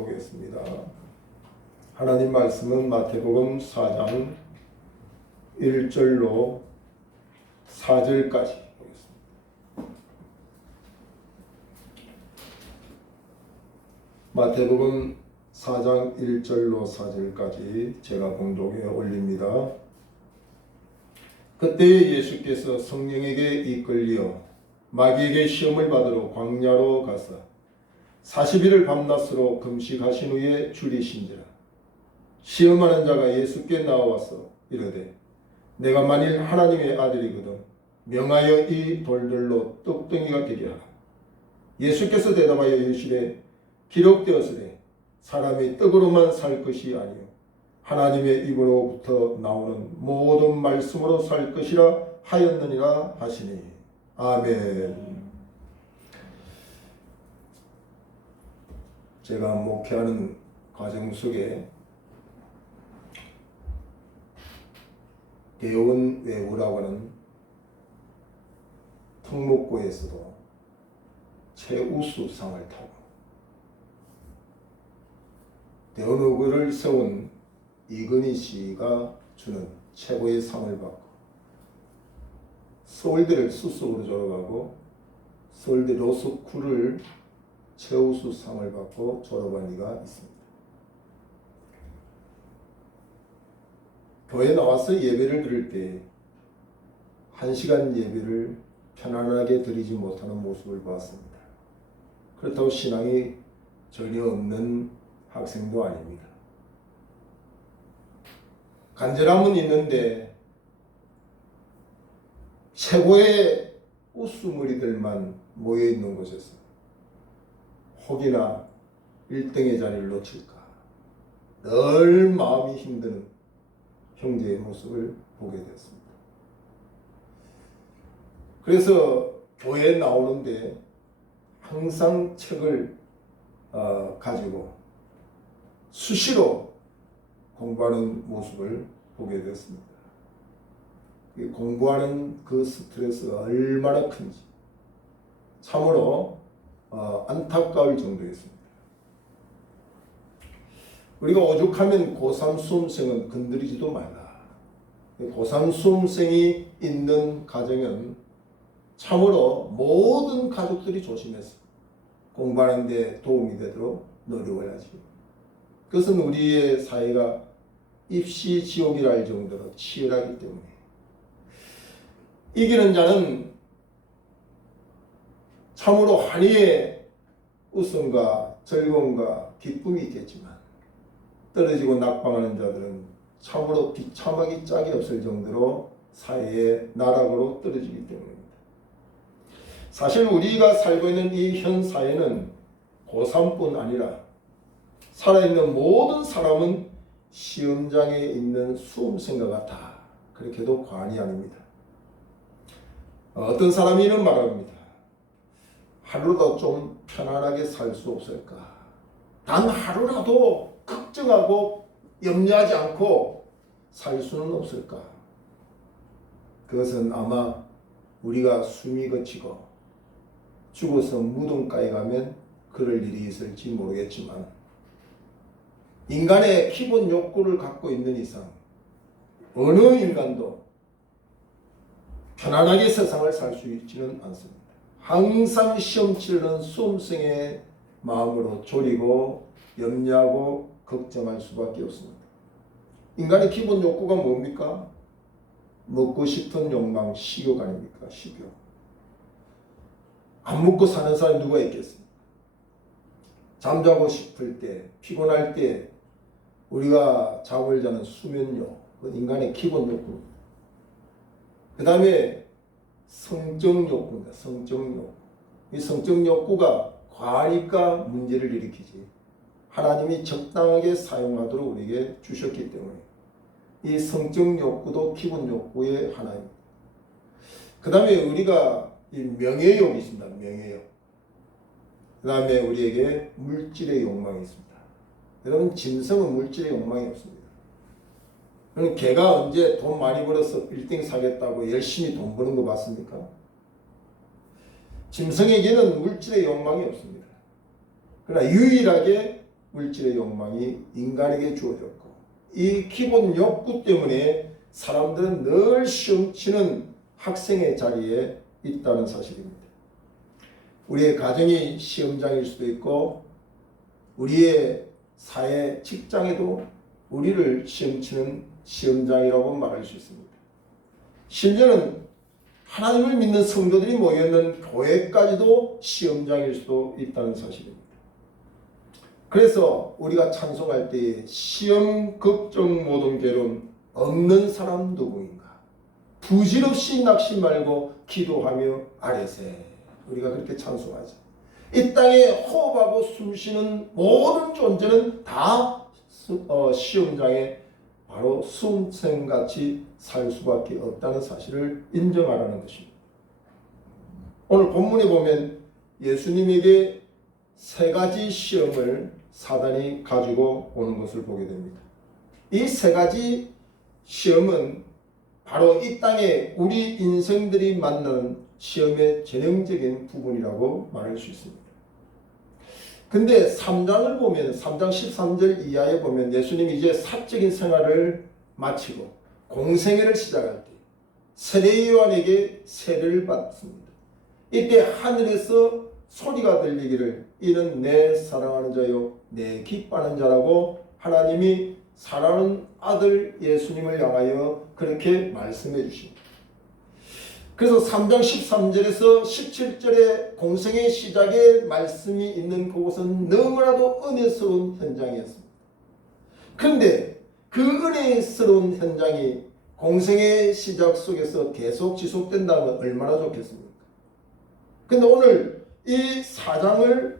보겠습니다. 하나님 말씀은 마태복음 4장 1절로 4절까지 보겠습니다. 마태복음 4장 1절로 4절까지 제가 봉독에 올립니다. 그때 예수께서 성령에게 이끌려 마귀에게 시험을 받으러 광야로 가사 40일을 밤낮으로 금식하신 후에 줄이신지라. 시험하는 자가 예수께 나와서 이르되 내가 만일 하나님의 아들이거든 명하여 이 돌들로 떡덩이가 되게 하라. 예수께서 대답하여 이르시되 기록되었으되 사람이 떡으로만 살 것이 아니요 하나님의 입으로부터 나오는 모든 말씀으로 살 것이라 하였느니라 하시니. 아멘. 제가 목회하는 과정 속에 대원 외고라고 하는 특목고에서도 최우수상을 타고 대원 외고를 세운 이건희 씨가 주는 최고의 상을 받고 서울대를 수석으로 졸업하고 서울대 로스쿨을 최우수상을 받고 졸업한 이가 있습니다. 교회 나와서 예배를 드릴 때 1시간 예배를 편안하게 드리지 못하는 모습을 보았습니다. 그렇다고 신앙이 전혀 없는 학생도 아닙니다. 간절함은 있는데 최고의 우수머리들만 모여있는 곳에서 혹이나 1등의 자리를 놓칠까 늘 마음이 힘드는 형제의 모습을 보게 됐습니다. 그래서 교회에 나오는데 항상 책을 가지고 수시로 공부하는 모습을 보게 됐습니다. 공부하는 그 스트레스가 얼마나 큰지 참으로 안타까울 정도였습니다. 우리가 오죽하면 고3 수험생은 건드리지도 말라. 고3 수험생이 있는 가정은 참으로 모든 가족들이 조심해서 공부하는 데 도움이 되도록 노력을 하지. 그것은 우리의 사회가 입시 지옥이라 할 정도로 치열하기 때문에 이기는 자는 참으로 한이의 웃음과 즐거움과 기쁨이 있겠지만 떨어지고 낙방하는 자들은 참으로 비참하기 짝이 없을 정도로 사회의 나락으로 떨어지기 때문입니다. 사실 우리가 살고 있는 이 현 사회는 고3뿐 아니라 살아있는 모든 사람은 시험장에 있는 수험생과 같아. 그렇게도 과언이 아닙니다. 어떤 사람이 이런 말을 합니다. 하루라도 좀 편안하게 살 수 없을까? 단 하루라도 걱정하고 염려하지 않고 살 수는 없을까? 그것은 아마 우리가 숨이 거치고 죽어서 무덤가에 가면 그럴 일이 있을지 모르겠지만 인간의 기본 욕구를 갖고 있는 이상 어느 인간도 편안하게 세상을 살 수 있지는 않습니다. 항상 시험 치르는 수험생의 마음으로 졸이고 염려하고 걱정할 수밖에 없습니다. 인간의 기본 욕구가 뭡니까? 먹고 싶은 욕망, 식욕 아닙니까? 식욕. 안 먹고 사는 사람이 누가 있겠습니까? 잠자고 싶을 때, 피곤할 때 우리가 잠을 자는 수면욕, 그건 인간의 기본 욕구입니다. 그 다음에 성적 욕구입니다. 성적 욕구. 이 성적 욕구가 과하니까 문제를 일으키지. 하나님이 적당하게 사용하도록 우리에게 주셨기 때문에 이 성적 욕구도 기본 욕구의 하나입니다. 그 다음에 우리가 이 명예욕이 있습니다. 명예욕. 그 다음에 우리에게 물질의 욕망이 있습니다. 여러분 짐승은 물질의 욕망이 없습니다. 그럼 개가 언제 돈 많이 벌어서 빌딩 사겠다고 열심히 돈 버는 거 봤습니까? 짐승에게는 물질의 욕망이 없습니다. 그러나 유일하게 물질의 욕망이 인간에게 주어졌고, 이 기본 욕구 때문에 사람들은 늘 시험치는 학생의 자리에 있다는 사실입니다. 우리의 가정이 시험장일 수도 있고, 우리의 사회 직장에도 우리를 시험치는 시험장이라고 말할 수 있습니다. 심지어는 하나님을 믿는 성도들이 모여있는 교회까지도 시험장일 수도 있다는 사실입니다. 그래서 우리가 찬송할 때에 시험, 걱정, 모든 괴로움 없는 사람 누구인가? 부질없이 낙심 말고 기도하며 아뢰세. 우리가 그렇게 찬송하죠. 이 땅에 호흡하고 숨쉬는 모든 존재는 다 시험장에 바로 수험생같이 살 수밖에 없다는 사실을 인정하라는 것입니다. 오늘 본문에 보면 예수님에게 세 가지 시험을 사단이 가지고 오는 것을 보게 됩니다. 이 세 가지 시험은 바로 이 땅에 우리 인생들이 만나는 시험의 전형적인 부분이라고 말할 수 있습니다. 근데 3장을 보면 3장 13절 이하에 보면 예수님이 이제 사적인 생활을 마치고 공생애를 시작할 때 세례 요한에게 세례를 받습니다. 이때 하늘에서 소리가 들리기를 이는 내 사랑하는 자요 내 기뻐하는 자라고 하나님이 사랑하는 아들 예수님을 향하여 그렇게 말씀해 주십니다. 그래서 3장 13절에서 17절의 공생의 시작에 말씀이 있는 그곳은 너무나도 은혜스러운 현장이었습니다. 그런데 그 은혜스러운 현장이 공생의 시작 속에서 계속 지속된다면 얼마나 좋겠습니까? 근데 오늘 이 4장을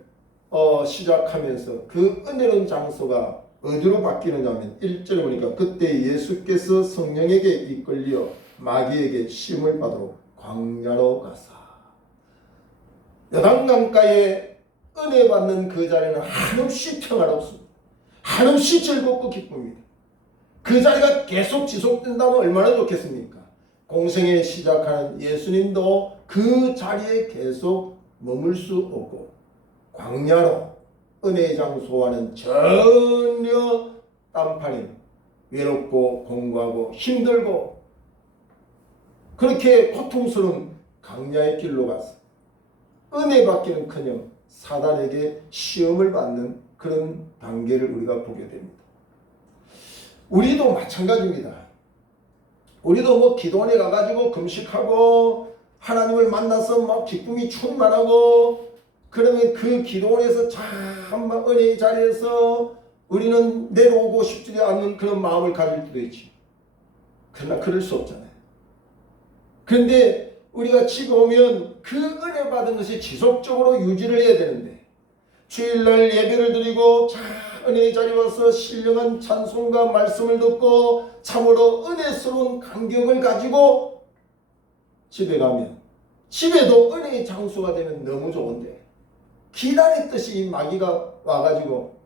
시작하면서 그 은혜로운 장소가 어디로 바뀌느냐면 1절에 보니까 그때 예수께서 성령에게 이끌려 마귀에게 시험을 받으러 광야로 가사. 요단강가에 은혜 받는 그 자리는 한없이 평화롭습니다. 한없이 즐겁고 기쁩니다. 그 자리가 계속 지속된다면 얼마나 좋겠습니까? 공생에 시작하는 예수님도 그 자리에 계속 머물 수 없고 광야로 은혜의 장소와는 전혀 딴판인 외롭고 공고하고 힘들고 그렇게 고통스러운 광야의 길로 가서 은혜 받기는커녕 사단에게 시험을 받는 그런 단계를 우리가 보게 됩니다. 우리도 마찬가지입니다. 우리도 뭐 기도원에 가가지고 금식하고 하나님을 만나서 막 기쁨이 충만하고 그러면 그 기도원에서 참 은혜의 자리에서 우리는 내려오고 싶지 않는 그런 마음을 가질 때도 있지. 그러나 그럴 수 없잖아요. 그런데 우리가 집에 오면 그 은혜 받은 것이 지속적으로 유지를 해야 되는데 주일날 예배를 드리고 참 은혜의 자리에 와서 신령한 찬송과 말씀을 듣고 참으로 은혜스러운 감격을 가지고 집에 가면 집에도 은혜의 장소가 되면 너무 좋은데 기다렸듯이 이 마귀가 와가지고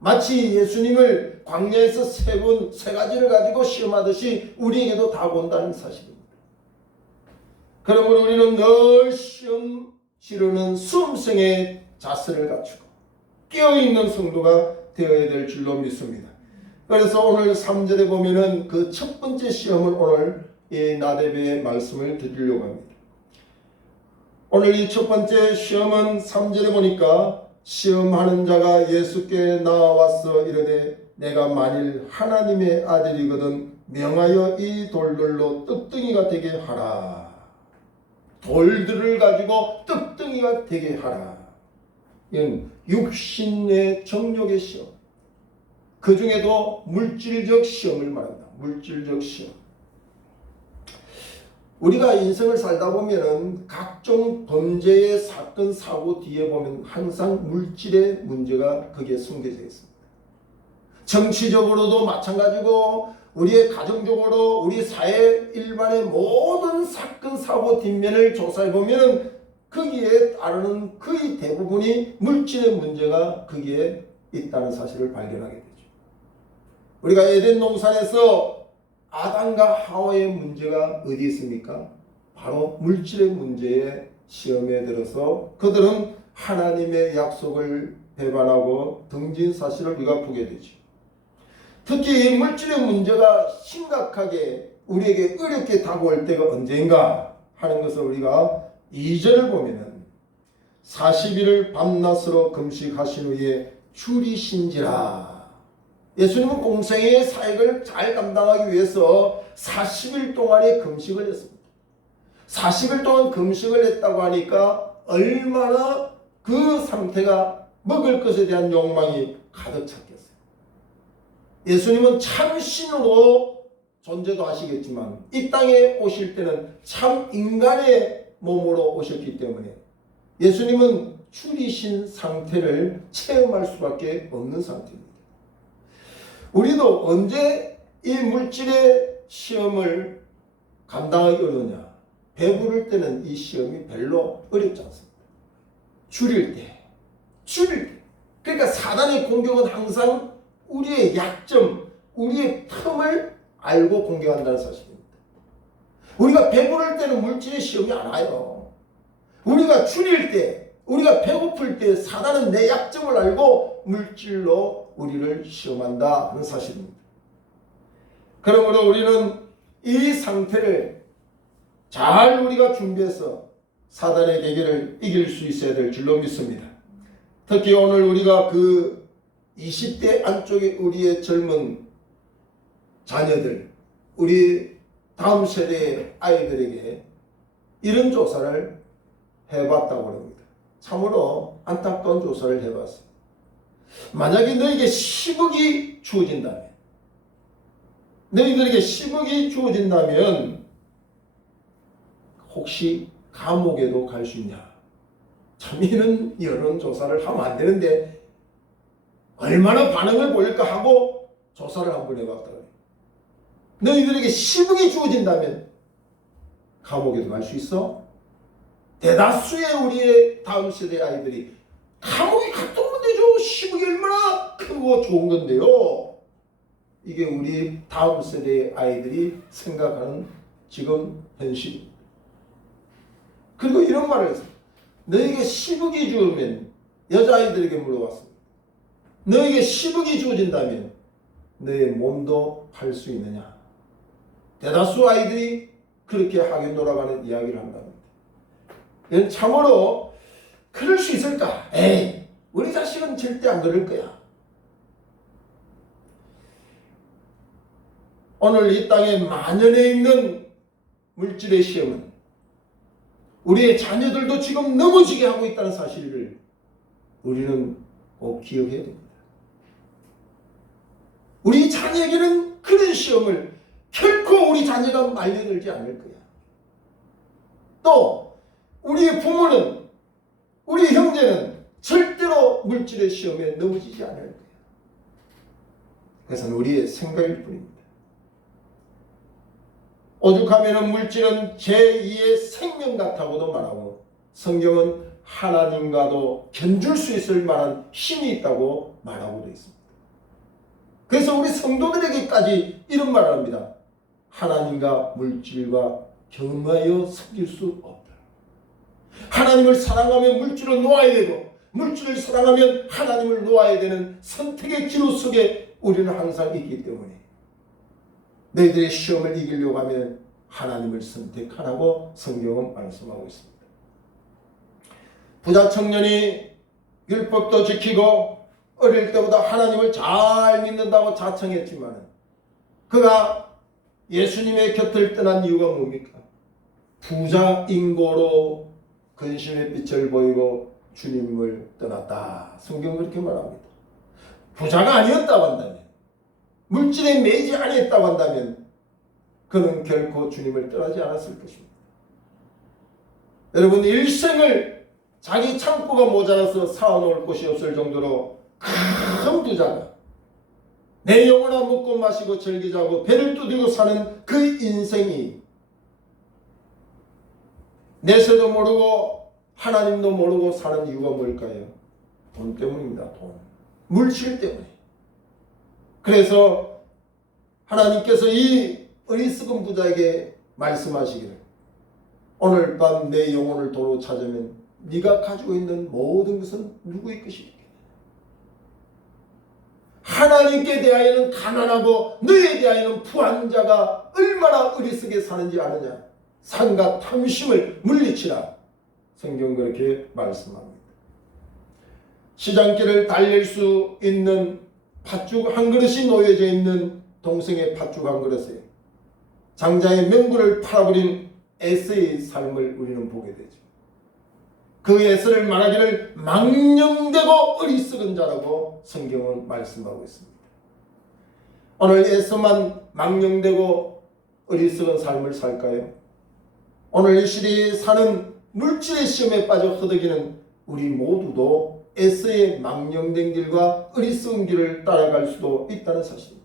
마치 예수님을 광야에서 세 가지를 가지고 시험하듯이 우리에게도 다가온다는 사실입니다. 그러므로 우리는 늘 시험 치르는 수험생의 자세를 갖추고 깨어있는 성도가 되어야 될 줄로 믿습니다. 그래서 오늘 3절에 보면은 그 첫 번째 시험을 오늘 이 나대배의 말씀을 드리려고 합니다. 오늘 이 첫 번째 시험은 3절에 보니까 시험하는 자가 예수께 나와서 이르되 내가 만일 하나님의 아들이거든 명하여 이 돌들로 떡덩이가 되게 하라. 돌들을 가지고 떡덩이가 되게 하라. 이건 육신의 정욕의 시험. 그 중에도 물질적 시험을 말한다. 물질적 시험. 우리가 인생을 살다 보면은 각종 범죄의 사건, 사고 뒤에 보면 항상 물질의 문제가 거기에 숨겨져 있습니다. 정치적으로도 마찬가지고 우리의 가정적으로 우리 사회 일반의 모든 사건, 사고 뒷면을 조사해 보면은 거기에 따르는 거의 대부분이 물질의 문제가 거기에 있다는 사실을 발견하게 되죠. 우리가 에덴 동산에서 아담과 하와의 문제가 어디 있습니까? 바로 물질의 문제에 시험에 들어서 그들은 하나님의 약속을 배반하고 등진 사실을 우리가 보게 되죠. 특히 이 물질의 문제가 심각하게 우리에게 어렵게 다가올 때가 언제인가 하는 것을 우리가 2절을 보면은 40일을 밤낮으로 금식하신 후에 줄이신지라. 예수님은 공생애의 사역을 잘 감당하기 위해서 40일 동안의 금식을 했습니다. 40일 동안 금식을 했다고 하니까 얼마나 그 상태가 먹을 것에 대한 욕망이 가득 찼겠어요. 예수님은 참 신으로 존재도 하시겠지만 이 땅에 오실 때는 참 인간의 몸으로 오셨기 때문에 예수님은 줄이신 상태를 체험할 수밖에 없는 상태입니다. 우리도 언제 이 물질의 시험을 감당하기 어려우냐? 배부를 때는 이 시험이 별로 어렵지 않습니다. 줄일 때. 그러니까 사단의 공격은 항상 우리의 약점, 우리의 틈을 알고 공격한다는 사실입니다. 우리가 배부를 때는 물질의 시험이 안 와요. 우리가 줄일 때, 우리가 배고플 때 사단은 내 약점을 알고 물질로 우리를 시험한다 하는 사실입니다. 그러므로 우리는 이 상태를 잘 우리가 준비해서 사단의 계계를 이길 수 있어야 될 줄로 믿습니다. 특히 오늘 우리가 그 20대 안쪽에 우리의 젊은 자녀들, 우리 다음 세대의 아이들에게 이런 조사를 해봤다고 합니다. 참으로 안타까운 조사를 해봤습니다. 만약에 너에게 10억이 주어진다면, 너희들에게 10억이 주어진다면 혹시 감옥에도 갈 수 있냐? 참 이런 여론조사를 하면 안 되는데 얼마나 반응을 보일까 하고 조사를 한번 해봤다 그래요. 너희들에게 10억이 주어진다면 감옥에도 갈 수 있어? 대다수의 우리의 다음 세대 아이들이 감옥에 갔다 오면 되죠. 10억이 얼마나 크고 좋은 건데요. 이게 우리 다음 세대의 아이들이 생각하는 지금 현실입니다. 그리고 이런 말을 했습니다. 너에게 10억이 주어지면, 여자아이들에게 물어봤습니다. 너에게 10억이 주어진다면 너의 몸도 팔 수 있느냐? 대다수 아이들이 그렇게 하게 돌아가는 이야기를 한답니다. 이건 참으로 그럴 수 있을까? 에이, 우리 자식은 절대 안 그럴 거야. 오늘 이 땅에 만연해 있는 물질의 시험은 우리의 자녀들도 지금 넘어지게 하고 있다는 사실을 우리는 꼭 기억해야 됩니다. 우리 자녀에게는 그런 시험을 결코 우리 자녀가 말려들지 않을 거야. 또 우리의 부모는, 우리 형제는 절대로 물질의 시험에 넘어지지 않을 거야. 그것은 우리의 생각일 뿐입니다. 오죽하면 물질은 제2의 생명 같다고도 말하고 성경은 하나님과도 견줄 수 있을 만한 힘이 있다고 말하고도 있습니다. 그래서 우리 성도들에게까지 이런 말을 합니다. 하나님과 물질과 겸하여 섬길 수 없다. 하나님을 사랑하면 물질을 놓아야 되고 물질을 사랑하면 하나님을 놓아야 되는 선택의 기로 속에 우리는 항상 있기 때문에 너희들의 시험을 이기려고 하면 하나님을 선택하라고 성경은 말씀하고 있습니다. 부자 청년이 율법도 지키고 어릴 때보다 하나님을 잘 믿는다고 자청했지만 그가 예수님의 곁을 떠난 이유가 뭡니까? 부자 인고로 근심의 빛을 보이고 주님을 떠났다. 성경은 그렇게 말합니다. 부자가 아니었다고 한다면, 물질에 매이지 아니었다고 한다면 그는 결코 주님을 떠나지 않았을 것입니다. 여러분, 일생을 자기 창고가 모자라서 사놓을 곳이 없을 정도로 큰 부자가 내 영혼아 먹고 마시고 즐기자고 배를 두드리고 사는 그 인생이 내세도 모르고 하나님도 모르고 사는 이유가 뭘까요? 돈 때문입니다. 돈. 물질 때문에. 그래서 하나님께서 이 어리석은 부자에게 말씀하시기를 오늘 밤 내 영혼을 도로 찾으면 네가 가지고 있는 모든 것은 누구의 것이겠느냐? 하나님께 대하여는 가난하고 너희에 대하여는 부한 자가 얼마나 어리석게 사는지 아느냐. 산과 탐심을 물리치라. 성경 그렇게 말씀합니다. 시장길을 달릴 수 있는 팥죽 한 그릇이 놓여져 있는 동생의 팥죽 한 그릇에 장자의 명분을 팔아버린 에서의 삶을 우리는 보게 되죠. 그 에서를 말하기를 망령되고 어리석은 자라고 성경은 말씀하고 있습니다. 오늘 에서만 망령되고 어리석은 삶을 살까요? 오늘 이 시대에 사는 물질의 시험에 빠져 허덕이는 우리 모두도 에서의 망령된 길과 어리석은 길을 따라갈 수도 있다는 사실입니다.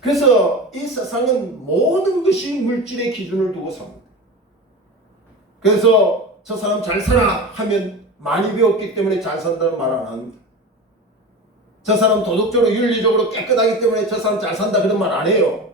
그래서 이 세상은 모든 것이 물질의 기준을 두고 삽니다. 그래서 저 사람 잘 살아 하면 많이 배웠기 때문에 잘 산다는 말 안 합니다. 저 사람 도덕적으로 윤리적으로 깨끗하기 때문에 저 사람 잘 산다 그런 말 안 해요.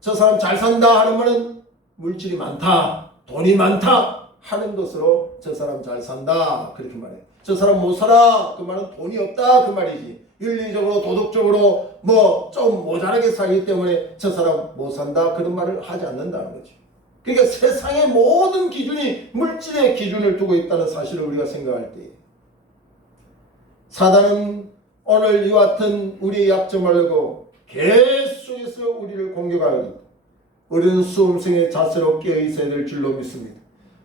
저 사람 잘 산다 하는 말은 물질이 많다, 돈이 많다 하는 것으로 저 사람 잘 산다 그렇게 말해요. 저 사람 못 살아 그 말은 돈이 없다 그 말이지. 윤리적으로 도덕적으로 뭐 좀 모자라게 살기 때문에 저 사람 못 산다 그런 말을 하지 않는다는 거죠. 그러니까 세상의 모든 기준이 물질의 기준을 두고 있다는 사실을 우리가 생각할 때 사단은 오늘 이와 같은 우리의 약점을 알고 계속해서 우리를 공격하겠다. 우리는 수험생의 자세로 깨어 있어야 될 줄로 믿습니다.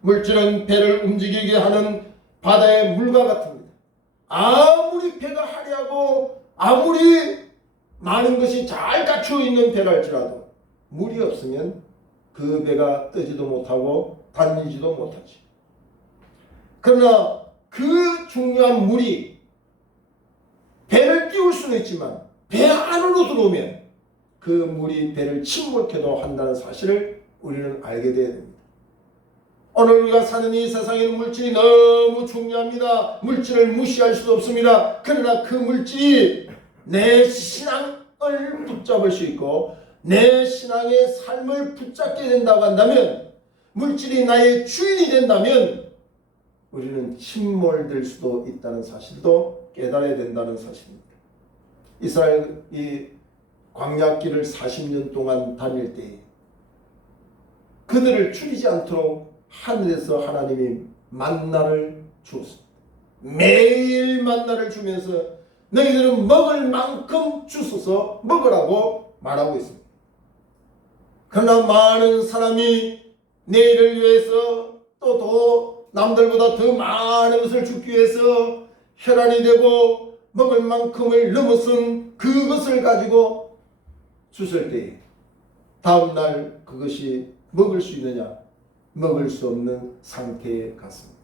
물질은 배를 움직이게 하는 바다의 물과 같습니다. 아무리 배가 화려하고 아무리 많은 것이 잘 갖추어 있는 배랄지라도 물이 없으면 그 배가 뜨지도 못하고 다니지도 못하지. 그러나 그 중요한 물이 배를 띄울 수는 있지만 배 안으로 들어오면 그 물이 배를 침몰케도 한다는 사실을 우리는 알게 돼야 됩니다. 오늘 우리가 사는 이 세상에는 물질이 너무 중요합니다. 물질을 무시할 수도 없습니다. 그러나 그 물질이 내 신앙을 붙잡을 수 있고 내 신앙의 삶을 붙잡게 된다고 한다면, 물질이 나의 주인이 된다면 우리는 침몰될 수도 있다는 사실도 깨달아야 된다는 사실입니다. 이스라엘 이 광야길을 40년 동안 다닐 때 그들을 줄이지 않도록 하늘에서 하나님이 만나를 주었습니다. 매일 만나를 주면서 너희들은 먹을 만큼 주소서 먹으라고 말하고 있습니다. 그러나 많은 사람이 내일을 위해서 또 더 남들보다 더 많은 것을 주기 위해서 혈안이 되고 먹을 만큼을 넘어선 그것을 가지고 주실 때 다음날 그것이 먹을 수 있느냐? 먹을 수 없는 상태에 갔습니다.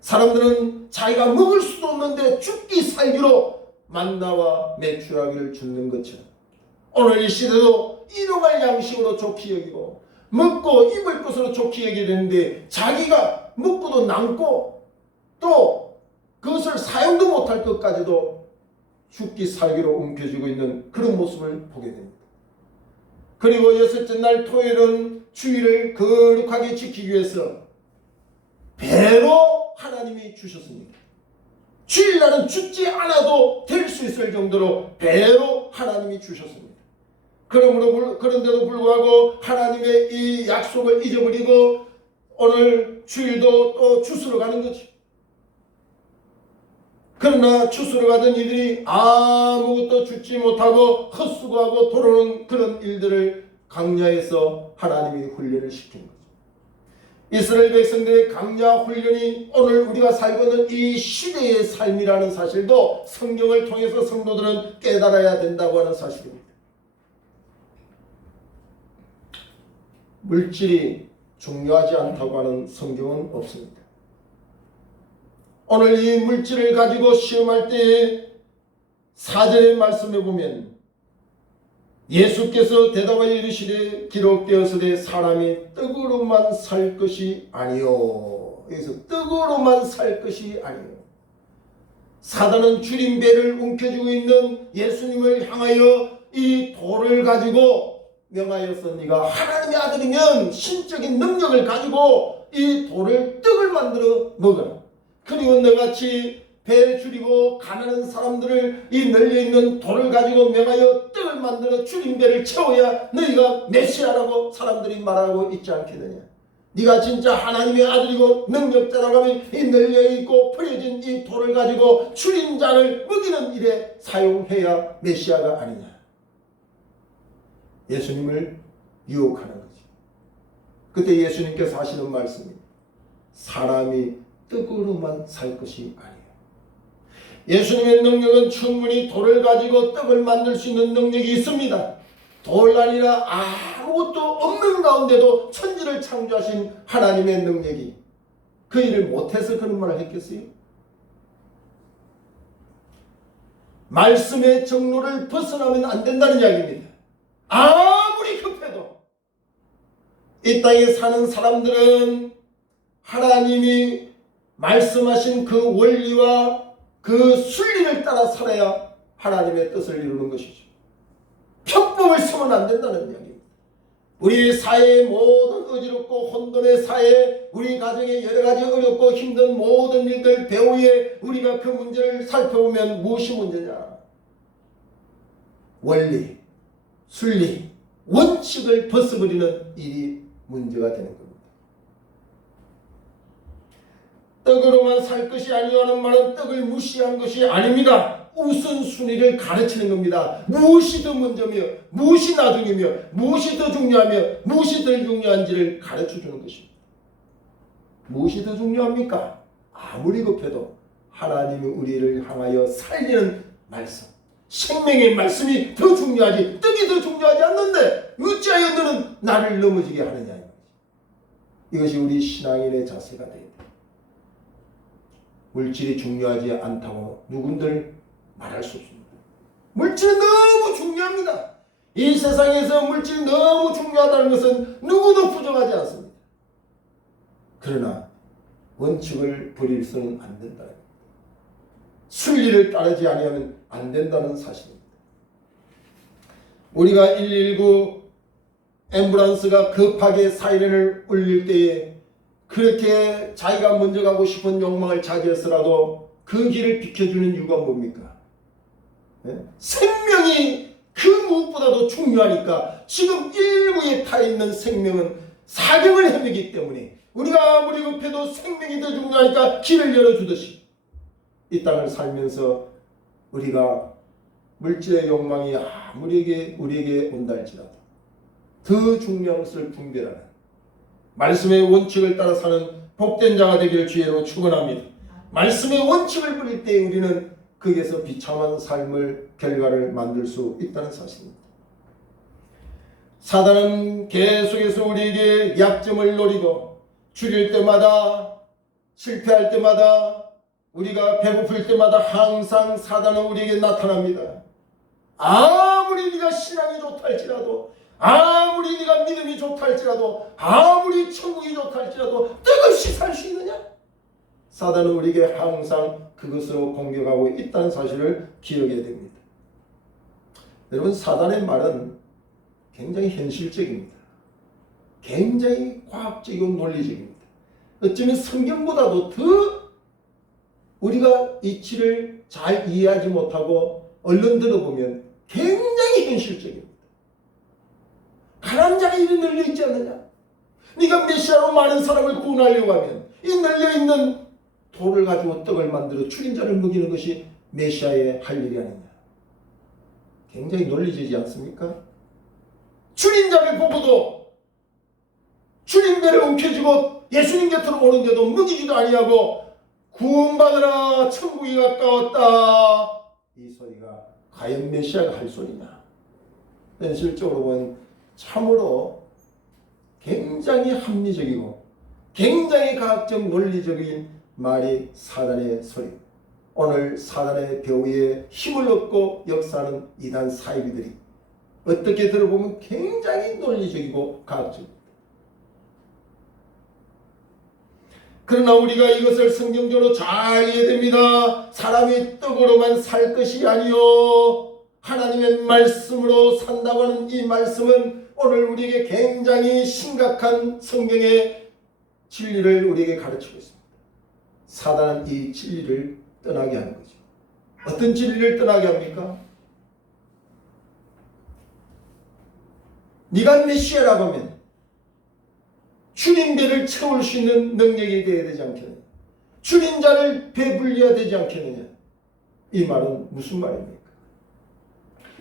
사람들은 자기가 먹을 수도 없는데 죽기 살기로 만나와 메추라기를 줍는 것처럼 오늘 이 시대도 일용할 양식으로 좋게 여기고 먹고 입을 것으로 좋게 여기게 되는데 자기가 먹고도 남고 또 그것을 사용도 못할 것까지도 죽기 살기로 움켜쥐고 있는 그런 모습을 보게 됩니다. 그리고 여섯째 날 토요일은 주일을 거룩하게 지키기 위해서 배로 하나님이 주셨습니다. 주일날은 죽지 않아도 될 수 있을 정도로 배로 하나님이 주셨습니다. 그런데도 불구하고 하나님의 이 약속을 잊어버리고 오늘 주일도 또 주스러 가는 거죠. 그러나 주스러 가던 이들이 아무것도 주지 못하고 헛수고하고 돌아오는 그런 일들을 광야에서 하나님이 훈련을 시킨 거죠. 이스라엘 백성들의 광야 훈련이 오늘 우리가 살고 있는 이 시대의 삶이라는 사실도 성경을 통해서 성도들은 깨달아야 된다고 하는 사실입니다. 물질이 중요하지 않다고 하는 성경은 없습니다. 오늘 이 물질을 가지고 시험할 때에 4절의 말씀에 보면 예수께서 대답하여 이르시되 기록되었으되 사람이 떡으로만 살 것이 아니요. 여기서 떡으로만 살 것이 아니요. 사단은 줄인 배를 움켜쥐고 있는 예수님을 향하여 이 돌을 가지고 명하여서 네가 하나님의 아들이면 신적인 능력을 가지고 이 돌을 떡을 만들어 먹어라. 그리고 너같이 배 줄이고 가난한 사람들을 이 널려있는 돌을 가지고 명하여 떡을 만들어 줄인 배를 채워야 너희가 메시아라고 사람들이 말하고 있지 않겠느냐. 네가 진짜 하나님의 아들이고 능력자라고 하면 이 널려있고 버려진 이 돌을 가지고 줄인 잔을 먹이는 일에 사용해야 메시아가 아니냐. 예수님을 유혹하는 거지. 그때 예수님께서 하시는 말씀이 사람이 떡으로만 살 것이 아니에요. 예수님의 능력은 충분히 돌을 가지고 떡을 만들 수 있는 능력이 있습니다. 돌 아니라 아무것도 없는 가운데도 천지를 창조하신 하나님의 능력이 그 일을 못해서 그런 말을 했겠어요? 말씀의 정로를 벗어나면 안 된다는 이야기입니다. 아무리 급해도 이 땅에 사는 사람들은 하나님이 말씀하신 그 원리와 그 순리를 따라 살아야 하나님의 뜻을 이루는 것이죠. 편법을 쓰면 안 된다는 이야기입니다. 우리 사회의 모든 어지럽고 혼돈의 사회, 우리 가정의 여러 가지 어렵고 힘든 모든 일들 배후에 우리가 그 문제를 살펴보면 무엇이 문제냐? 원리, 순리, 원칙을 벗어버리는 일이 문제가 되는 겁니다. 떡으로만 살 것이 아니라는 말은 떡을 무시한 것이 아닙니다. 우선순위를 가르치는 겁니다. 무엇이 더 먼저며 무엇이 나중이며 무엇이 더 중요하며 무엇이 덜 중요한지를 가르쳐주는 것입니다. 무엇이 더 중요합니까? 아무리 급해도 하나님이 우리를 향하여 살리는 말씀, 생명의 말씀이 더 중요하지 떡이 더 중요하지 않는데 어찌하여 너는 나를 넘어지게 하느냐. 이것이 우리 신앙인의 자세가 되겠다. 물질이 중요하지 않다고 누군들 말할 수 없습니다. 물질은 너무 중요합니다. 이 세상에서 물질이 너무 중요하다는 것은 누구도 부정하지 않습니다. 그러나 원칙을 버려서는 안 된다. 순리를 따르지 아니하면 안 된다는 사실입니다. 우리가 119 앰뷸런스가 급하게 사이렌을 울릴 때에 그렇게 자기가 먼저 가고 싶은 욕망을 자제해서라도 그 길을 비켜주는 이유가 뭡니까? 생명이 그 무엇보다도 중요하니까 지금 119에 타있는 생명은 사경을 헤매기 때문에 우리가 아무리 급해도 생명이 더 중요하니까 길을 열어주듯이 이 땅을 살면서 우리가 물질의 욕망이 아무리 우리에게 온다 할지라도 더 중요한 것을 분별하는 말씀의 원칙을 따라 사는 복된 자가 되기를 주의로 축원합니다. 말씀의 원칙을 버릴 때 우리는 거기에서 비참한 삶을 결과를 만들 수 있다는 사실입니다. 사단은 계속해서 우리에게 약점을 노리고 줄일 때마다 실패할 때마다 우리가 배고플 때마다 항상 사단은 우리에게 나타납니다. 아무리 네가 신앙이 좋다 할지라도 아무리 네가 믿음이 좋다 할지라도 아무리 천국이 좋다 할지라도 뜻없이 살 수 있느냐? 사단은 우리에게 항상 그것으로 공격하고 있다는 사실을 기억해야 됩니다. 여러분, 사단의 말은 굉장히 현실적입니다. 굉장히 과학적이고 논리적입니다. 어쩌면 성경보다도 더 우리가 이치를 잘 이해하지 못하고 얼른 들어보면 굉장히 현실적입니다. 가난한 자가 이리 널려있지 않느냐? 네가 메시아로 많은 사람을 구원하려고 하면 이 널려있는 돌을 가지고 떡을 만들어 줄인 자를 먹이는 것이 메시아의 할 일이 아니냐? 굉장히 논리적이지 않습니까? 줄인 자를 보고도 줄인 배를 움켜쥐고 예수님 곁으로 오는데도 먹이지도 아니하고 구원받으라 천국이 가까웠다 이 소리가 과연 메시아가 할 소리냐? 현실적으로 보면 참으로 굉장히 합리적이고 굉장히 과학적 논리적인 말이 사단의 소리. 오늘 사단의 벼우에 힘을 얻고 역사하는 이단 사이비들이 어떻게 들어보면 굉장히 논리적이고 과학적입니다. 그러나 우리가 이것을 성경적으로 잘 이해됩니다. 사람이 떡으로만 살 것이 아니요 하나님의 말씀으로 산다고 하는 이 말씀은 오늘 우리에게 굉장히 심각한 성경의 진리를 우리에게 가르치고 있습니다. 사단은 이 진리를 떠나게 하는 거죠. 어떤 진리를 떠나게 합니까? 네가 메시아라고 하면 주님 배를 채울 수 있는 능력이 되어야 되지 않겠느냐? 주님 자를 배불려야 되지 않겠느냐? 이 말은 무슨 말입니까?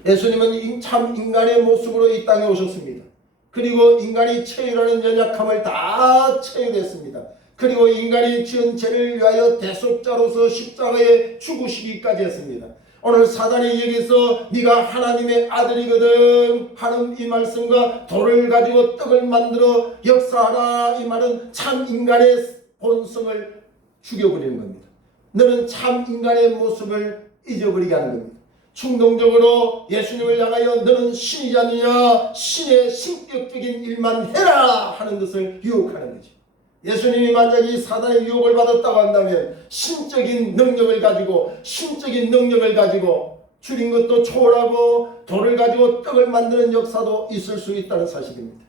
예수님은 참 인간의 모습으로 이 땅에 오셨습니다. 그리고 인간이 체휼하는 연약함을 다 체휼했습니다. 그리고 인간이 지은 죄를 위하여 대속자로서 십자가에 죽으시기까지 했습니다. 오늘 사단이 여기서 네가 하나님의 아들이거든 하는 이 말씀과 돌을 가지고 떡을 만들어 역사하라 이 말은 참 인간의 본성을 죽여버리는 겁니다. 너는 참 인간의 모습을 잊어버리게 하는 겁니다. 충동적으로 예수님을 향하여 너는 신이지 않느냐, 신의 신격적인 일만 해라 하는 것을 유혹하는 거죠. 예수님이 만약에 사단의 유혹을 받았다고 한다면 신적인 능력을 가지고 줄인 것도 초월하고 돌을 가지고 떡을 만드는 역사도 있을 수 있다는 사실입니다.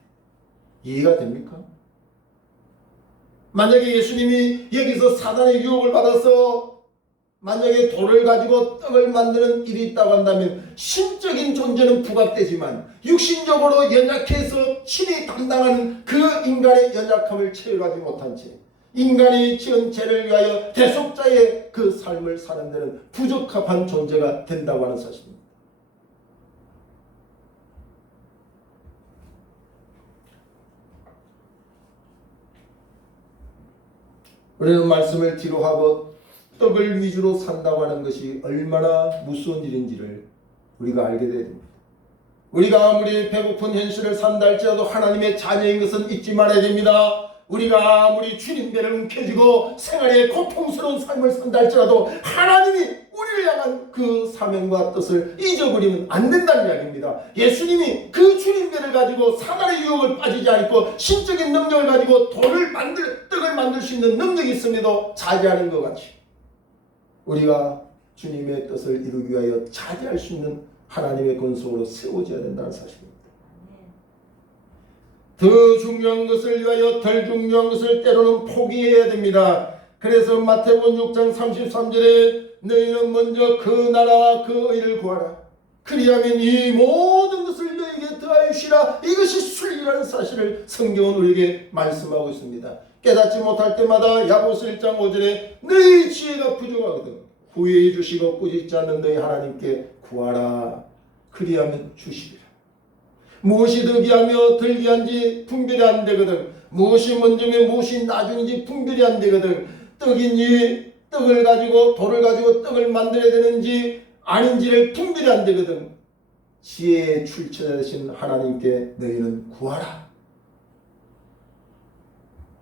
이해가 됩니까? 만약에 예수님이 여기서 사단의 유혹을 받아서 만약에 돌을 가지고 떡을 만드는 일이 있다고 한다면 신적인 존재는 부각되지만 육신적으로 연약해서 신이 담당하는 그 인간의 연약함을 채워가지 못한 채 인간이 지은 죄를 위하여 대속자의 그 삶을 사는 데는 부적합한 존재가 된다고 하는 사실입니다. 우리는 말씀을 뒤로 하고 떡을 위주로 산다고 하는 것이 얼마나 무서운 일인지를 우리가 알게 됩니다. 우리가 아무리 배고픈 현실을 산다 할지라도 하나님의 자녀인 것은 잊지 말아야 됩니다. 우리가 아무리 주님 배를 움켜쥐고 생활의 고통스러운 삶을 산다 할지라도 하나님이 우리를 향한 그 사명과 뜻을 잊어버리면 안 된다는 이야기입니다. 예수님이 그 주님 배를 가지고 사단의 유혹을 빠지지 않고 신적인 능력을 가지고 떡을 만들 수 있는 능력이 있음에도 자제하는 것 같이 우리가 주님의 뜻을 이루기 위하여 자제할 수 있는 하나님의 권속으로 세워져야 된다는 사실입니다. 더 중요한 것을 위하여 덜 중요한 것을 때로는 포기해야 됩니다. 그래서 마태복음 6장 33절에 너희는 먼저 그 나라와 그 의를 구하라. 그리하면 이 모든 것을 너희에게 더하여 주시라. 이것이 순리라는 사실을 성경은 우리에게 말씀하고 있습니다. 깨닫지 못할 때마다 야고보서 1장 5절에 너희 지혜가 부족하거든 후회해 주시고 꾸짖지 않는 너희 하나님께 구하라. 그리하면 주시리라. 무엇이 더 귀하며 덜 귀한지 분별이 안 되거든. 무엇이 먼저며 무엇이 나중인지 분별이 안 되거든. 떡인지 떡을 가지고 돌을 가지고 떡을 만들어야 되는지 아닌지를 분별이 안 되거든. 지혜의 출처자 되신 하나님께 너희는 구하라.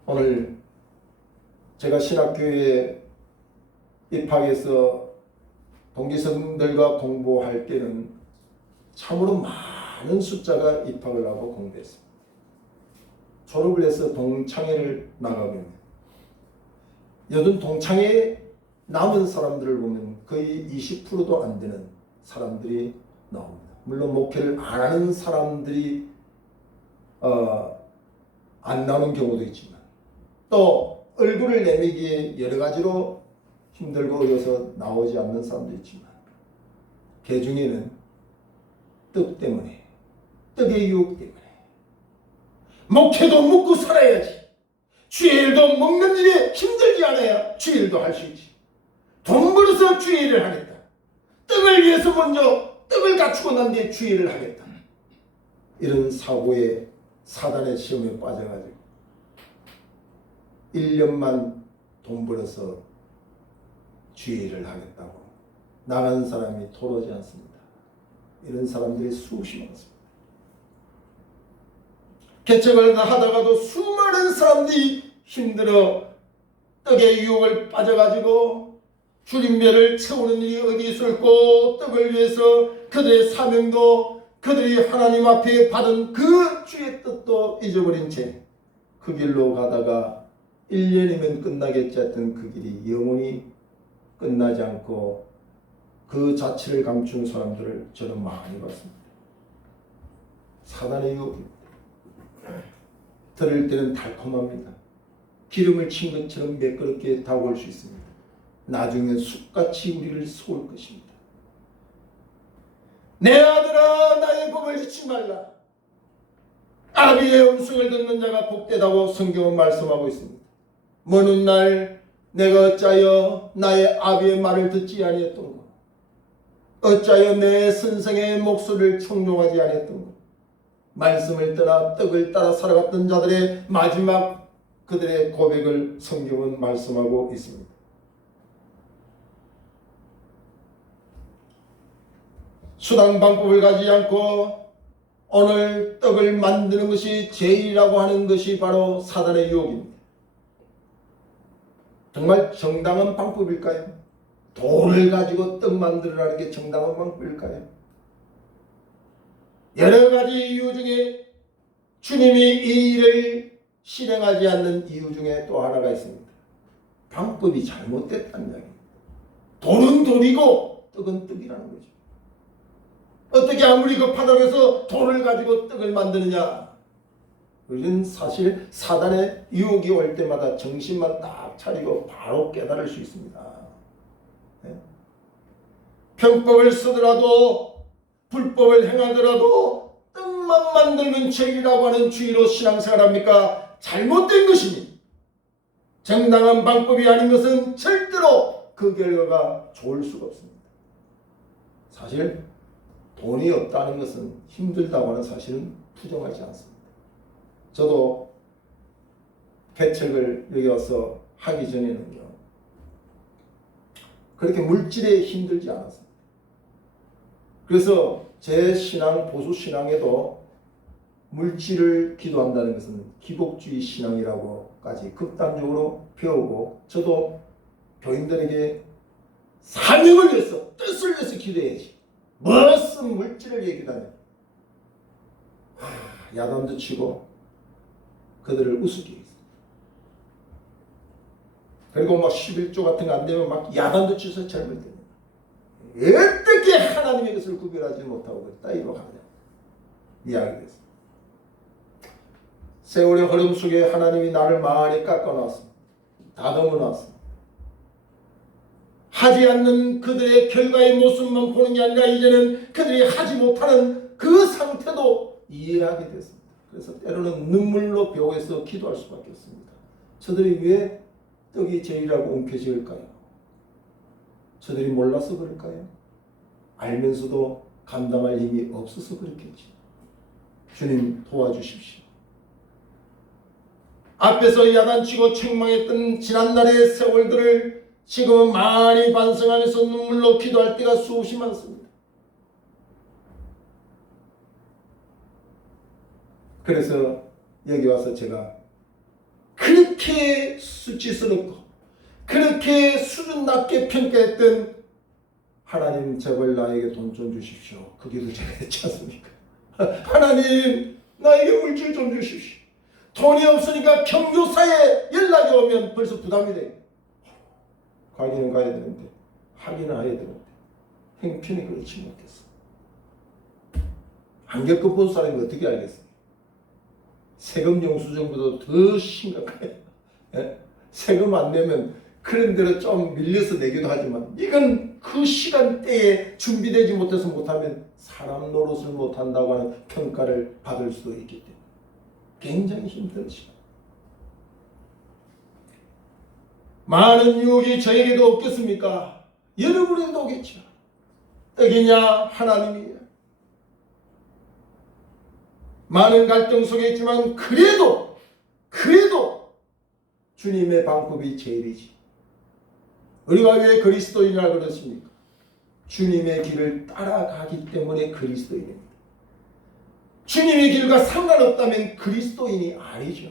오늘 제가 신학교에 입학해서 동기생들과 공부할 때는 참으로 많은 숫자가 입학을 하고 공부했습니다. 졸업을 해서 동창회를 나가면 요즘 동창회에 남은 사람들을 보면 거의 20%도 안 되는 사람들이 나옵니다. 물론 목회를 안 하는 사람들이 안 나오는 경우도 있지만 또 얼굴을 내미기에 여러 가지로 힘들고 어려서 나오지 않는 사람도 있지만 그 중에는 떡 때문에 떡의 유혹 때문에 목회도 먹고 살아야지 주일도 먹는 일에 힘들지 않아야 주일도 할 수 있지 돈 벌어서 주일을 하겠다 떡을 위해서 먼저 떡을 갖추고 난 뒤에 주일을 하겠다 이런 사고에 사단의 시험에 빠져가지고 1년만 돈 벌어서 주일을 하겠다고 나가는 사람이 토로지 않습니다. 이런 사람들이 수없이 많습니다. 개척을 하다가도 수많은 사람들이 힘들어 떡의 유혹을 빠져가지고 주님배를 채우는 일이 어디 있을까 떡을 위해서 그들의 사명도 그들이 하나님 앞에 받은 그 주의 뜻도 잊어버린 채 그 길로 가다가 1년이면 끝나겠지 했던 그 길이 영원히 끝나지 않고 그 자취를 감춘 사람들을 저는 많이 봤습니다. 사단의 유혹입니다. 들을 때는 달콤합니다. 기름을 친 것처럼 매끄럽게 다가올 수 있습니다. 나중에 숲같이 우리를 속을 것입니다. 내 아들아 나의 법을 잊지 말라. 아비의 음성을 듣는 자가 복되다고 성경은 말씀하고 있습니다. 먼 훗날 내가 어찌하여 나의 아비의 말을 듣지 아니했던가, 어찌하여 내 선생의 목소리를 청종하지 아니했던가. 말씀을 떠나 떡을 따라 살아갔던 자들의 마지막 그들의 고백을 성경은 말씀하고 있습니다. 수단 방법을 가지지 않고 오늘 떡을 만드는 것이 제일이라고 하는 것이 바로 사단의 유혹입니다. 정말 정당한 방법일까요? 돌을 가지고 떡 만들어라는 게 정당한 방법일까요? 여러 가지 이유 중에 주님이 이 일을 실행하지 않는 이유 중에 또 하나가 있습니다. 방법이 잘못됐다는 이야기입니다. 돌은 돌이고 떡은 떡이라는 거죠. 어떻게 아무리 급하다고 해서 돌을 가지고 떡을 만드느냐? 우리는 사실 사단의 유혹이 올 때마다 정신만 딱 차리고 바로 깨달을 수 있습니다. 네? 편법을 쓰더라도 불법을 행하더라도 떡만 만들면 죄이라고 하는 주의로 신앙생활합니까? 잘못된 것이니 정당한 방법이 아닌 것은 절대로 그 결과가 좋을 수가 없습니다. 사실 돈이 없다는 것은 힘들다고 하는 사실은 부정하지 않습니다. 저도 개척을 여기 와서 하기 전에는요, 그렇게 물질에 힘들지 않았습니다. 그래서 제 신앙, 보수 신앙에도 물질을 기도한다는 것은 기복주의 신앙이라고까지 극단적으로 배우고, 저도 교인들에게 사명을 위해서, 뜻을 위해서 기도해야지, 무슨 물질을 얘기하냐, 야단도 치고 그들을 우습게 했어요. 그리고 막 11조 같은 거 안 되면 막 야단도 치서 잘못됩니다. 어떻게 하나님의 것을 구별하지 못하고 따위로 가느냐 이야기가 됐습니다. 세월의 흐름 속에 하나님이 나를 많이 깎아놨습니다. 다듬어 놨습니다. 하지 않는 그들의 결과의 모습만 보는 게 아니라 이제는 그들이 하지 못하는 그 상태도 이해하게 됐습니다. 그래서 때로는 눈물로 벽에서 기도할 수밖에 없습니다. 저들이 왜 떡이 제일이라고 움켜쥐을까요? 저들이 몰라서 그럴까요? 알면서도 감당할 힘이 없어서 그렇겠지. 주님 도와주십시오. 앞에서 야단치고 책망했던 지난날의 세월들을 지금은 많이 반성하면서 눈물로 기도할 때가 수없이 많습니다. 그래서 여기 와서 제가 그렇게 수치스럽고 그렇게 수준 낮게 평가했던 하나님 제발 나에게 돈 좀 주십시오. 그 기도 제가 했지 않습니까? 하나님 나에게 물질 좀 주십시오. 돈이 없으니까 경조사에 연락이 오면 벌써 부담이 돼요. 가기는 가야 되는데 하기는 해야 되는데 행편이 그렇지 못했어. 안 겪어본 사람이 어떻게 알겠어요? 세금 영수증보다 더 심각해요. 예? 세금 안 내면 그런 대로 좀 밀려서 내기도 하지만 이건 그 시간대에 준비되지 못해서 못하면 사람 노릇을 못한다고 하는 평가를 받을 수도 있기 때문에 굉장히 힘든 시간. 많은 유혹이 저에게도 없겠습니까? 여러분에게도 오겠죠. 떡이냐 하나님이냐. 많은 갈등 속에 있지만 그래도 주님의 방법이 제일이지. 우리가 왜 그리스도인이라고 그렇습니까? 주님의 길을 따라가기 때문에 그리스도인입니다. 주님의 길과 상관없다면 그리스도인이 아니죠.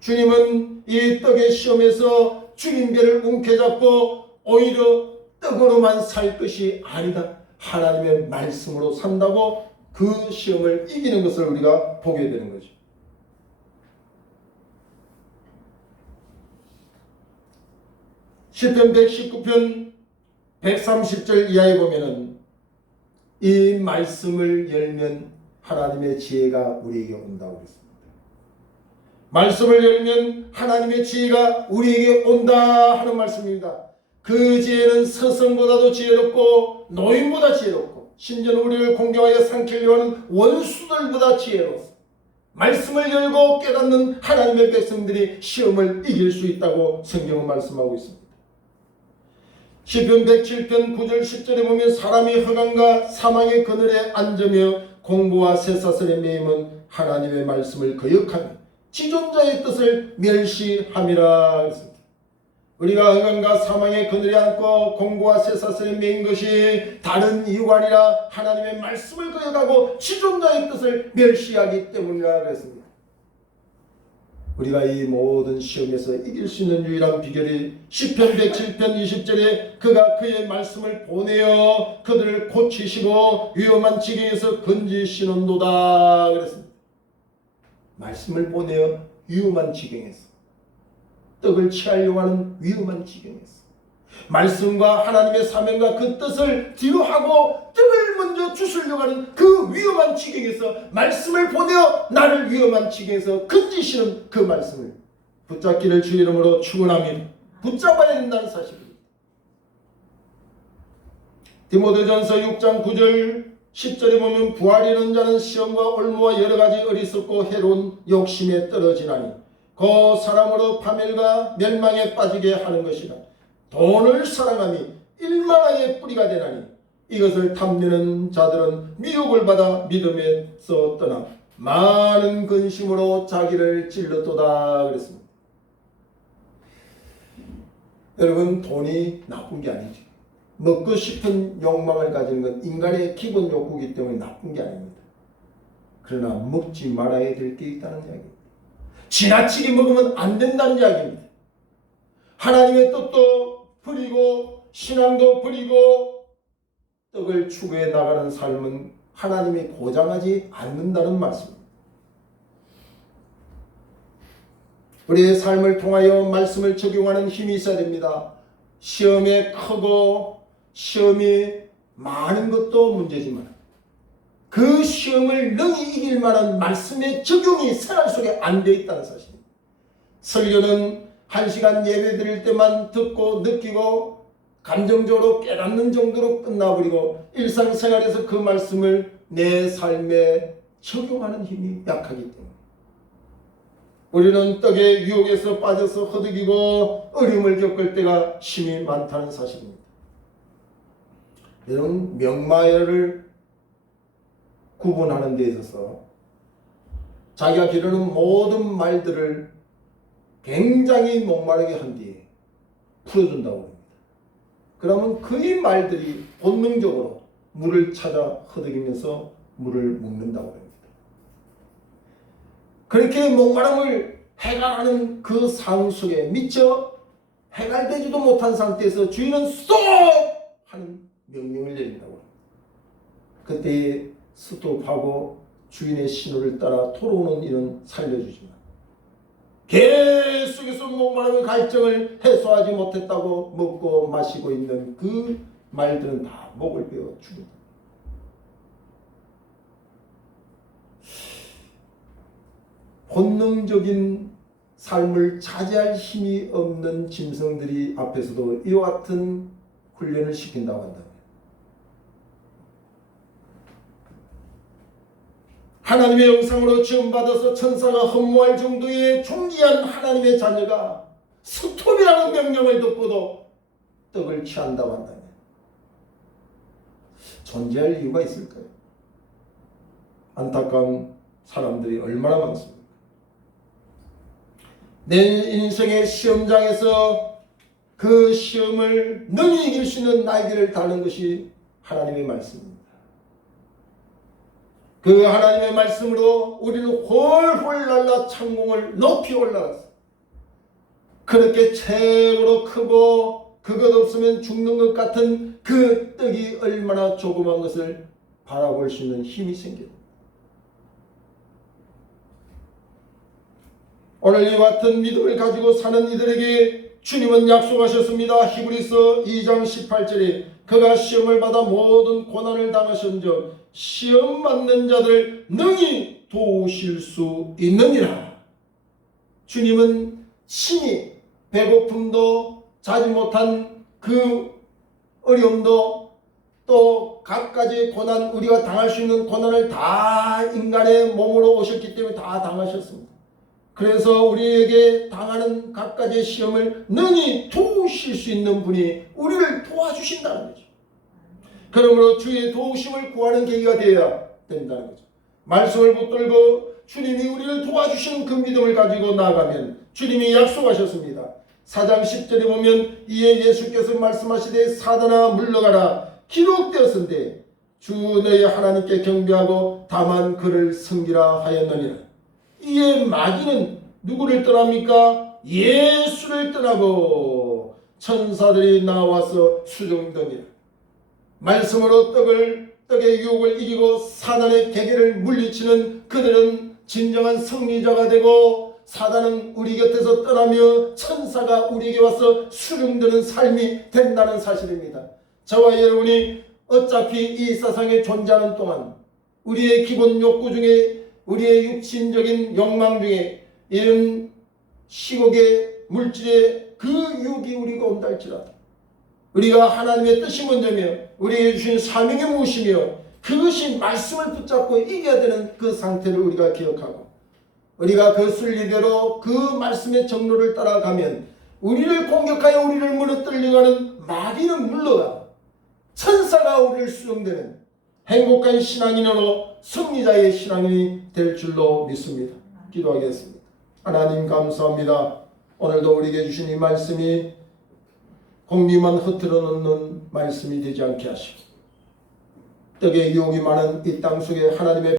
주님은 이 떡의 시험에서 주님께를 움켜잡고 오히려 떡으로만 살 것이 아니다. 하나님의 말씀으로 산다고 그 시험을 이기는 것을 우리가 보게 되는 거죠. 시편 119편 130절 이하에 보면은 이 말씀을 열면 하나님의 지혜가 우리에게 온다고 했습니다. 말씀을 열면 하나님의 지혜가 우리에게 온다 하는 말씀입니다. 그 지혜는 스승보다도 지혜롭고 노인보다 지혜롭고 심지어 우리를 공경하여 삼키려 하는 원수들보다 지혜로워서 말씀을 열고 깨닫는 하나님의 백성들이 시험을 이길 수 있다고 성경은 말씀하고 있습니다. 시편 107편 9절 10절에 보면 사람이 허강과 사망의 그늘에 앉으며 공부와 쇠사슬에 매임은 하나님의 말씀을 거역하며 지존자의 뜻을 멸시함이라 했습니다. 우리가 허강과 사망의 그늘에 앉고 공부와 쇠사슬에 매인 것이 다른 이유가 아니라 하나님의 말씀을 거역하고 지존자의 뜻을 멸시하기 때문이라 그랬습니다. 우리가 이 모든 시험에서 이길 수 있는 유일한 비결이 시편 107편 20절에 그가 그의 말씀을 보내어 그들을 고치시고 위험한 지경에서 건지시는도다 그랬습니다. 말씀을 보내어 위험한 지경에서 떡을 취하려고 하는 위험한 지경에서 말씀과 하나님의 사명과 그 뜻을 뒤로 하고 떡을 먼저 주시려고 하는 그 위험한 지경에서 말씀을 보내어 나를 위험한 지경에서 건지시는 그 말씀을 붙잡기를 주의 이름으로 축원합니다. 붙잡아야 된다는 사실입니다. 디모데전서 6장 9절 10절에 보면 부활이는 자는 시험과 올무와 여러가지 어리석고 해로운 욕심에 떨어지나니 그 사람으로 파멸과 멸망에 빠지게 하는 것이라. 돈을 사랑함이 일만하게 뿌리가 되나니 이것을 탐내는 자들은 미혹을 받아 믿음에서 떠나 많은 근심으로 자기를 찔렀도다 그랬습니다. 여러분, 돈이 나쁜 게 아니죠. 먹고 싶은 욕망을 가지는 건 인간의 기본 욕구이기 때문에 나쁜 게 아닙니다. 그러나 먹지 말아야 될 게 있다는 이야기입니다. 지나치게 먹으면 안 된다는 이야기입니다. 하나님의 뜻도 버리고 신앙도 버리고 떡을 추구해 나가는 삶은 하나님이 보장하지 않는다는 말씀입니다. 우리의 삶을 통하여 말씀을 적용하는 힘이 있어야 됩니다. 시험이 크고 시험이 많은 것도 문제지만 그 시험을 능히 이길 만한 말씀의 적용이 생활 속에 안 되어 있다는 사실입니다. 설교는 1시간 예배 드릴 때만 듣고 느끼고 감정적으로 깨닫는 정도로 끝나버리고 일상생활에서 그 말씀을 내 삶에 적용하는 힘이 약하기 때문에 우리는 떡의 유혹에서 빠져서 허덕이고 어려움을 겪을 때가 심히 많다는 사실입니다. 여러분, 명마를 구분하는 데 있어서 자기가 기르는 모든 말들을 굉장히 목마르게 한 뒤에 풀어준다고 합니다. 그러면 그의 말들이 본능적으로 물을 찾아 허덕이면서 물을 먹는다고 합니다. 그렇게 목마름을 해결하는 그 상황 속에 미처 해결되지도 못한 상태에서 주인은 스톱! 하는 명령을 내린다고 합니다. 그때 스톱하고 주인의 신호를 따라 돌아오는 일은 살려주지만 계속해서 목마름의 갈증을 해소하지 못했다고 먹고 마시고 있는 그 말들은 다 목을 베어 죽인다. 본능적인 삶을 차지할 힘이 없는 짐승들이 앞에서도 이와 같은 훈련을 시킨다고 한다. 하나님의 영상으로 지음받아서 천사가 허무할 정도의 존귀한 하나님의 자녀가 스톱이라는 명령을 듣고도 떡을 취한다고 한다면 존재할 이유가 있을까요? 안타까운 사람들이 얼마나 많습니까? 내 인생의 시험장에서 그 시험을 능히 이길 수 있는 날개를 다는 것이 하나님의 말씀입니다. 그 하나님의 말씀으로 우리는 훨훨 날라 창공을 높이 올라갔어. 그렇게 최고로 크고 그것 없으면 죽는 것 같은 그 떡이 얼마나 조그만 것을 바라볼 수 있는 힘이 생깁니다. 오늘 이와 같은 믿음을 가지고 사는 이들에게 주님은 약속하셨습니다. 히브리서 2장 18절에 그가 시험을 받아 모든 고난을 당하신즉 시험 받는 자들을 능히 도우실 수 있느니라. 주님은 친히 배고픔도 자지 못한 그 어려움도 또 갖가지 고난, 우리가 당할 수 있는 고난을 다 인간의 몸으로 오셨기 때문에 다 당하셨습니다. 그래서 우리에게 당하는 갖가지 시험을 능히 도우실 수 있는 분이 우리를 도와주신다는 거죠. 그러므로 주의 도우심을 구하는 계기가 되어야 된다는 거죠. 말씀을 붙들고 주님이 우리를 도와주시는 그 믿음을 가지고 나아가면 주님이 약속하셨습니다. 4장 10절에 보면 이에 예수께서 말씀하시되 사단아 물러가라 기록되었은데 주 너희 하나님께 경배하고 다만 그를 섬기라 하였느니라. 이에 마귀는 누구를 떠납니까? 예수를 떠나고 천사들이 나와서 수종됩니다. 말씀으로 떡의 유혹을 이기고 사단의 계계를 물리치는 그들은 진정한 승리자가 되고 사단은 우리 곁에서 떠나며 천사가 우리에게 와서 수중드는 삶이 된다는 사실입니다. 저와 여러분이 어차피 이 세상에 존재하는 동안 우리의 기본 욕구 중에 우리의 육신적인 욕망 중에 이런 시국의 물질의 그 유혹이 우리가 온다 할지라도 우리가 하나님의 뜻이 먼저며 우리에게 주신 사명이 무엇이며 그것이 말씀을 붙잡고 이겨야 되는 그 상태를 우리가 기억하고 우리가 그 순리대로 그 말씀의 정로를 따라가면 우리를 공격하여 우리를 무너뜨리려고 하는 마귀는 물러가 천사가 우리를 수용되는 행복한 신앙인으로 승리자의 신앙인이 될 줄로 믿습니다. 기도하겠습니다. 하나님 감사합니다. 오늘도 우리에게 주신 이 말씀이 공리만 흐트러 놓는 말씀이 되지 않게 하시고 떡의 유혹이 많은 이 땅 속에 하나님의